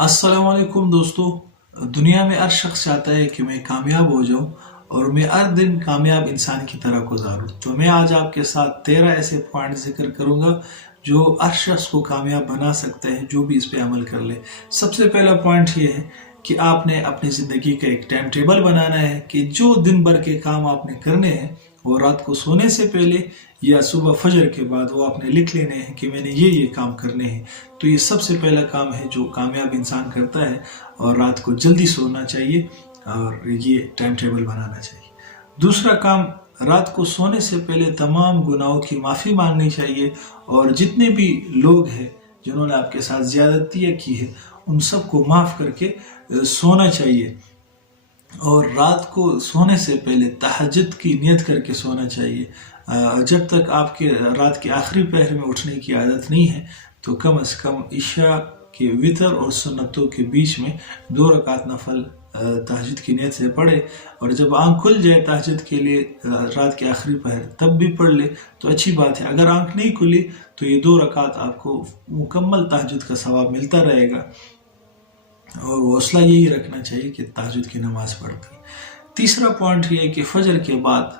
अस्सलाम वालेकुम दोस्तों। दुनिया में हर शख्स चाहता है कि मैं कामयाब हो जाऊं और मैं हर दिन कामयाब इंसान की तरह गुजारूं। तो मैं आज आपके साथ 13 ऐसे पॉइंट जिक्र करूंगा जो हर शख्स को कामयाब बना सकते हैं, जो भी इस पे अमल कर ले। सबसे पहला पॉइंट ये है कि आपने अपनी ज़िंदगी का एक टाइम टेबल बनाना है कि जो दिन भर के काम आपने करने हैं वो रात को सोने से पहले या सुबह फजर के बाद वो आपने लिख लेने हैं कि मैंने ये काम करने हैं। तो ये सबसे पहला काम है जो कामयाब इंसान करता है। और रात को जल्दी सोना चाहिए और ये टाइम टेबल बनाना चाहिए। दूसरा काम, रात को सोने से पहले तमाम गुनाहों की माफ़ी मांगनी चाहिए और जितने भी लोग हैं जिन्होंने आपके साथ ज़्यादतियाँ की है उन सबको माफ़ करके सोना चाहिए। और रात को सोने से पहले तहज्जुद की नियत करके सोना चाहिए। जब तक आपके रात के आखिरी पहर में उठने की आदत नहीं है तो कम से कम इशा के वितर और सुन्नतों के बीच में 2 रकात नफल तहज्जुद की नियत से पढ़े। और जब आँख खुल जाए तहज्जुद के लिए रात के आखिरी पहर तब भी पढ़ ले तो अच्छी बात है। अगर आँख नहीं खुली तो ये 2 रकात आपको मुकम्मल तहज्जुद का सवाब मिलता रहेगा। और हौसला यही रखना चाहिए कि तहज्जुद की नमाज पढ़ती। तीसरा पॉइंट ये है कि फजर के बाद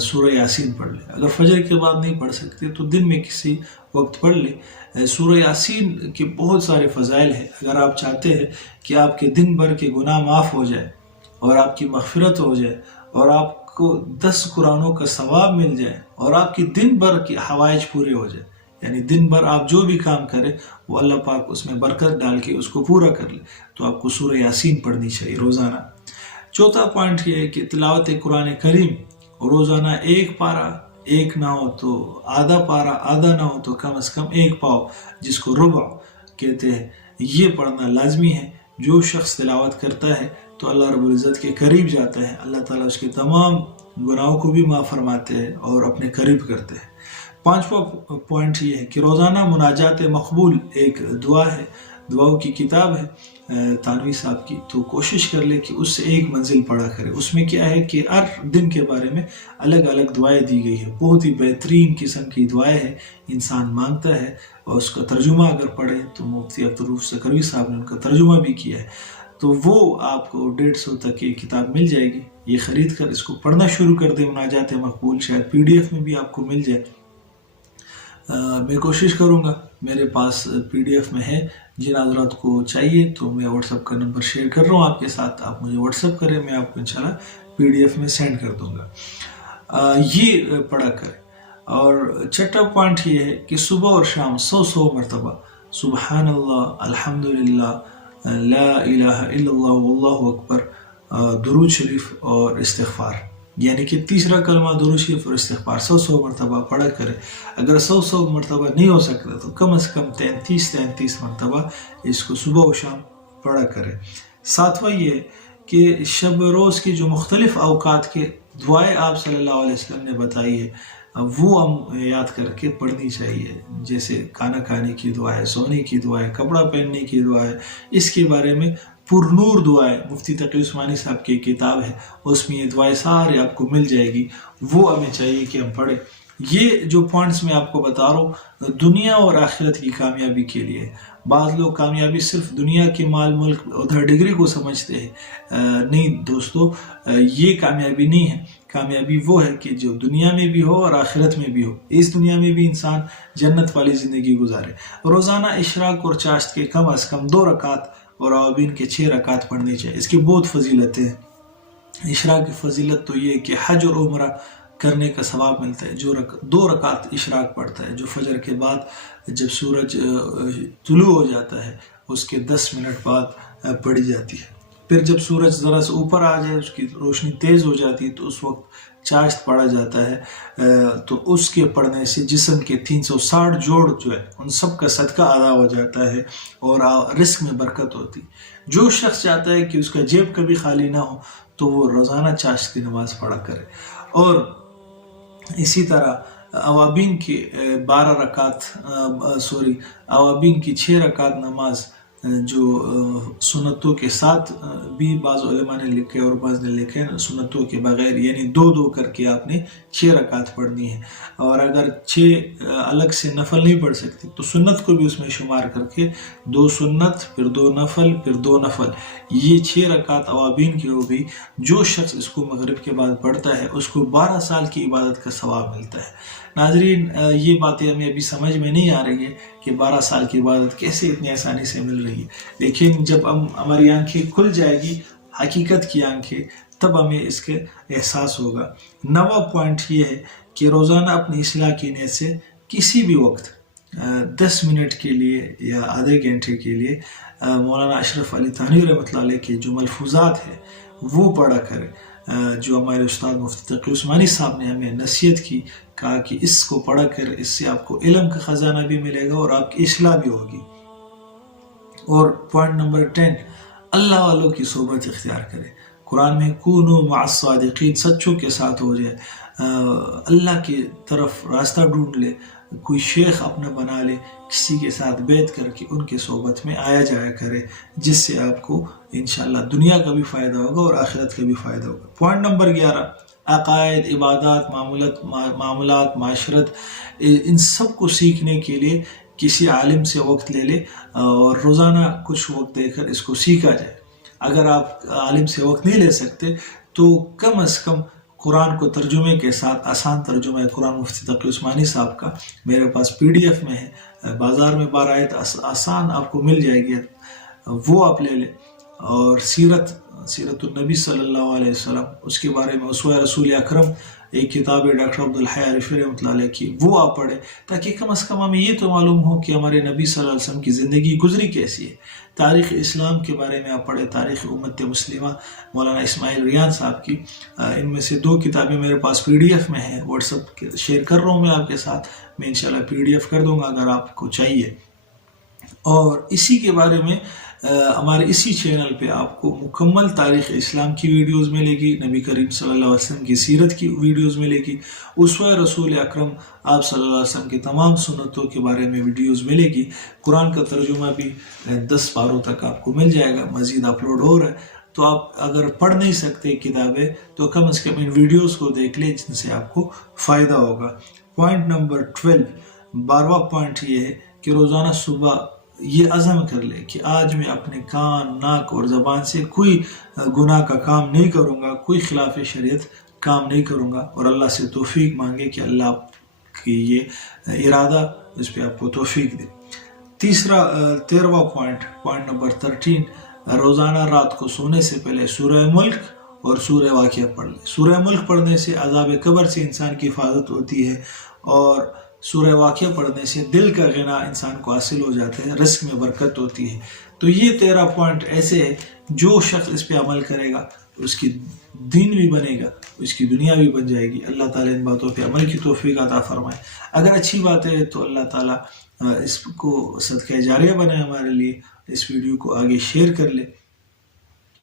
सूरह यासीन पढ़ ले। अगर फजर के बाद नहीं पढ़ सकते तो दिन में किसी वक्त पढ़ ले। सूरह यासीन के बहुत सारे फ़ज़ाइल हैं। अगर आप चाहते हैं कि आपके दिन भर के गुनाह माफ़ हो जाए और आपकी मग़फ़िरत हो जाए और आपको 10 कुरानों का सवाब मिल जाए और आपकी दिन भर के हवाइज पूरे हो जाए, यानी दिन भर आप जो भी काम करें वो अल्लाह पाक उसमें बरकत डाल के उसको पूरा कर ले, तो आपको सूरह यासीन पढ़नी चाहिए रोज़ाना। चौथा पॉइंट ये है कि तिलावत कुरान करीम रोज़ाना 1 पारा, 1 ना हो तो आधा पारा, आधा ना हो तो कम से कम 1 पाव, जिसको रुबा कहते हैं, ये पढ़ना लाजमी है। जो शख्स तिलावत करता है तो अल्लाह रब्बुल इज़्ज़त के करीब जाता है। अल्लाह ताला उसके तमाम गुनाहों को भी माफ़ फरमाते हैं और अपने करीब करते हैं। 5वां पॉइंट ये है कि रोज़ाना मुनाजात मकबूल एक दुआ है, दुआओं की किताब है तानवी साहब की, तो कोशिश कर ले कि उससे एक मंजिल पढ़ा करे। उसमें क्या है कि हर दिन के बारे में अलग अलग दुआएं दी गई है, बहुत ही बेहतरीन किस्म की दुआएं हैं। इंसान मांगता है और उसका तर्जुमा अगर पढ़े तो मुफ्ती अब्दुल सकरवी साहब ने उनका तर्जुमा भी किया है, तो वो आपको 150 तक की किताब मिल जाएगी। ये ख़रीद कर इसको पढ़ना शुरू कर दे, मुनाजात मकबूल, शायद PDF में भी आपको मिल जाए। मैं कोशिश करूँगा, मेरे पास PDF में है। जिन हज़रात को चाहिए तो मैं व्हाट्सएप का नंबर शेयर कर रहा हूँ आपके साथ, आप मुझे व्हाट्सएप करें, मैं आपको इंशाल्लाह PDF में सेंड कर दूँगा। ये पढ़ा करें। और छठा पॉइंट ये है कि सुबह और शाम 100 मरतबा सुबहान अल्लाह, अल्हम्दुलिल्लाह, ला इलाहा इल्लल्लाह, वल्लाहु अकबर, दुरूद शरीफ और इस्तिग़फ़ार, यानी कि तीसरा कलमा दुरूद शरीफ और इस्तिग़फ़ार 100 मरतबा पढ़ा करें। अगर 100 मरतबा नहीं हो सकता तो कम से कम 33 मरतबा इसको सुबह और शाम पढ़ा करें। 7वां ये कि शब रोज़ की जो मुख्तलिफ़ अवकात के दुआएं आप सल्लल्लाहु अलैहि वसल्लम ने बताई है वो हम याद करके पढ़नी चाहिए, जैसे खाना खाने की दुआ है, सोने की दुआ है, कपड़ा पहनने की दुआ है। इसके बारे में पुरनूर दुआएं मुफ्ती तकी उस्मानी साहब की किताब है, उसमें ये दुआएं सारी आपको मिल जाएगी, वो हमें चाहिए कि हम पढ़ें। ये जो पॉइंट्स मैं आपको बता रहा हूँ दुनिया और आखिरत की कामयाबी के लिए। बाज़ लोग कामयाबी सिर्फ दुनिया के माल मुल्क उधर डिग्री को समझते हैं। नहीं दोस्तों, ये कामयाबी नहीं है। कामयाबी वो है कि जो दुनिया में भी हो और आखिरत में भी हो। इस दुनिया में भी इंसान जन्नत वाली ज़िंदगी गुजारे। रोज़ाना इशराक और चाश्त के कम अज़ कम 2 रकात और अवाबीन के 6 रकात पढ़नी चाहिए। इसकी बहुत फजीलतें हैं। इशराक की फजीलत तो ये है कि हज और उम्रा करने का सवाब मिलता है। जो 2 रकात इशराक पढ़ता है, जो फजर के बाद जब सूरज तुलू हो जाता है उसके 10 मिनट बाद पढ़ी जाती है। फिर जब सूरज ज़रा से ऊपर आ जाए, उसकी रोशनी तेज़ हो जाती है, तो उस वक्त चाश्त पढ़ा जाता है। तो उसके पढ़ने से जिस्म के 360 जोड़ जो है उन सब का सदका अदा हो जाता है और रिस्क में बरकत होती। जो शख्स चाहता है कि उसका जेब कभी खाली ना हो तो वो रोज़ाना चाश्त की नमाज़ पढ़ा करे। और इसी तरह अवाबीन की 12 रकात अवाबीन की 6 रकात नमाज جو سنتوں کے ساتھ بھی بعض علماء نے لکھے اور بعض نے لکھے سنتوں کے بغیر، یعنی 2 کر کے آپ نے 6 رکعت پڑھنی ہے، اور اگر 6 الگ سے نفل نہیں پڑھ سکتے تو سنت کو بھی اس میں شمار کر کے 2 سنت پھر 2 نفل پھر 2 نفل، یہ 6 رکعت اوابین کی ہوگی۔ جو شخص اس کو مغرب کے بعد پڑھتا ہے اس کو 12 سال کی عبادت کا ثواب ملتا ہے۔ ناظرین، یہ باتیں ہمیں ابھی سمجھ میں نہیں آ رہی ہے کہ 12 سال کی عبادت کیسے اتنی آسانی سے مل رہی ہے، لیکن جب ہماری آنکھیں کھل جائے گی، حقیقت کی آنکھیں، تب ہمیں اس کے احساس ہوگا۔ 9واں پوائنٹ یہ ہے کہ روزانہ اپنی اصلاح کی نیت سے کسی بھی وقت 10 منٹ کے لیے یا آدھے گھنٹے کے لیے مولانا اشرف علی تھانوی رحمۃ اللہ علیہ کے جو ملفوظات ہیں وہ پڑھا کرے، جو ہمارے استاد مفتی تقی عثمانی صاحب نے ہمیں نصیحت کی، کہا کہ اس کو پڑھا کر اس سے آپ کو علم کا خزانہ بھی ملے گا اور آپ کی اصلاح بھی ہوگی۔ اور پوائنٹ نمبر 10، اللہ والوں کی صحبت اختیار کرے۔ قرآن میں کونوا مع الصادقین، سچوں کے ساتھ ہو جائے، اللہ کی طرف راستہ ڈھونڈ لے، کوئی شیخ اپنا بنا لے، کسی کے ساتھ بیعت کر کے ان کے صحبت میں آیا جایا کرے، جس سے آپ کو انشاءاللہ دنیا کا بھی فائدہ ہوگا اور آخرت کا بھی فائدہ ہوگا۔ پوائنٹ نمبر 11، عقائد، عبادات، معاملات، معاشرت، ان سب کو سیکھنے کے لیے کسی عالم سے وقت لے لے اور روزانہ کچھ وقت دے کر اس کو سیکھا جائے۔ اگر آپ عالم سے وقت نہیں لے سکتے تو کم از کم قرآن کو ترجمے کے ساتھ، آسان ترجمہ ہے قرآن مفتی تقی عثمانی صاحب کا، میرے پاس PDF میں ہے، بازار میں 12 آیت آسان آپ کو مل جائے گی، وہ آپ لے لیں۔ اور سیرت النبی صلی اللہ علیہ وسلم، اس کے بارے میں اسوہ رسول اکرم، ایک کتاب ہے ڈاکٹر عبدالحی عارفی رحمۃ اللہ علیہ کی، وہ آپ پڑھیں، تاکہ کم از کم ہمیں یہ تو معلوم ہو کہ ہمارے نبی صلی اللہ علیہ وسلم کی زندگی گزری کیسی ہے۔ تاریخ اسلام کے بارے میں آپ پڑھیں، تاریخ امت مسلمہ مولانا اسماعیل ریان صاحب کی، ان میں سے 2 کتابیں میرے پاس PDF میں ہیں، واٹس ایپ شیئر کر رہا ہوں میں آپ کے ساتھ، میں انشاءاللہ PDF کر دوں گا اگر آپ کو چاہیے۔ اور اسی کے بارے میں ہمارے اسی چینل پہ آپ کو مکمل تاریخ اسلام کی ویڈیوز ملے گی، نبی کریم صلی اللہ علیہ وسلم کی سیرت کی ویڈیوز ملے گی، اسوہ رسول اکرم آپ صلی اللہ علیہ وسلم کی تمام سنتوں کے بارے میں ویڈیوز ملے گی۔ قرآن کا ترجمہ بھی 10 پاروں تک آپ کو مل جائے گا، مزید اپلوڈ ہو رہا ہے۔ تو آپ اگر پڑھ نہیں سکتے کتابیں تو کم از کم ان ویڈیوز کو دیکھ لیں، جن سے آپ کو فائدہ ہوگا۔ پوائنٹ نمبر 12، 12واں پوائنٹ یہ ہے کہ روزانہ صبح یہ عزم کر لے کہ آج میں اپنے کان، ناک اور زبان سے کوئی گناہ کا کام نہیں کروں گا، کوئی خلاف شریعت کام نہیں کروں گا، اور اللہ سے توفیق مانگے کہ اللہ کی یہ ارادہ اس پہ آپ کو توفیق دے۔ 13واں پوائنٹ نمبر 13، روزانہ رات کو سونے سے پہلے سورہ ملک اور سورہ واقعہ پڑھ لے۔ سورہ ملک پڑھنے سے عذاب قبر سے انسان کی حفاظت ہوتی ہے، اور سورہ واقعہ پڑھنے سے دل کا غنا انسان کو حاصل ہو جاتا ہے، رزق میں برکت ہوتی ہے۔ تو یہ 13 پوائنٹ ایسے ہے، جو شخص اس پہ عمل کرے گا اس کی دین بھی بنے گا، اس کی دنیا بھی بن جائے گی۔ اللہ تعالیٰ ان باتوں پہ عمل کی توفیق عطا فرمائے۔ اگر اچھی بات ہے تو اللہ تعالیٰ اس کو صدقہ جاریہ بنائے ہمارے لیے، اس ویڈیو کو آگے شیئر کر لے۔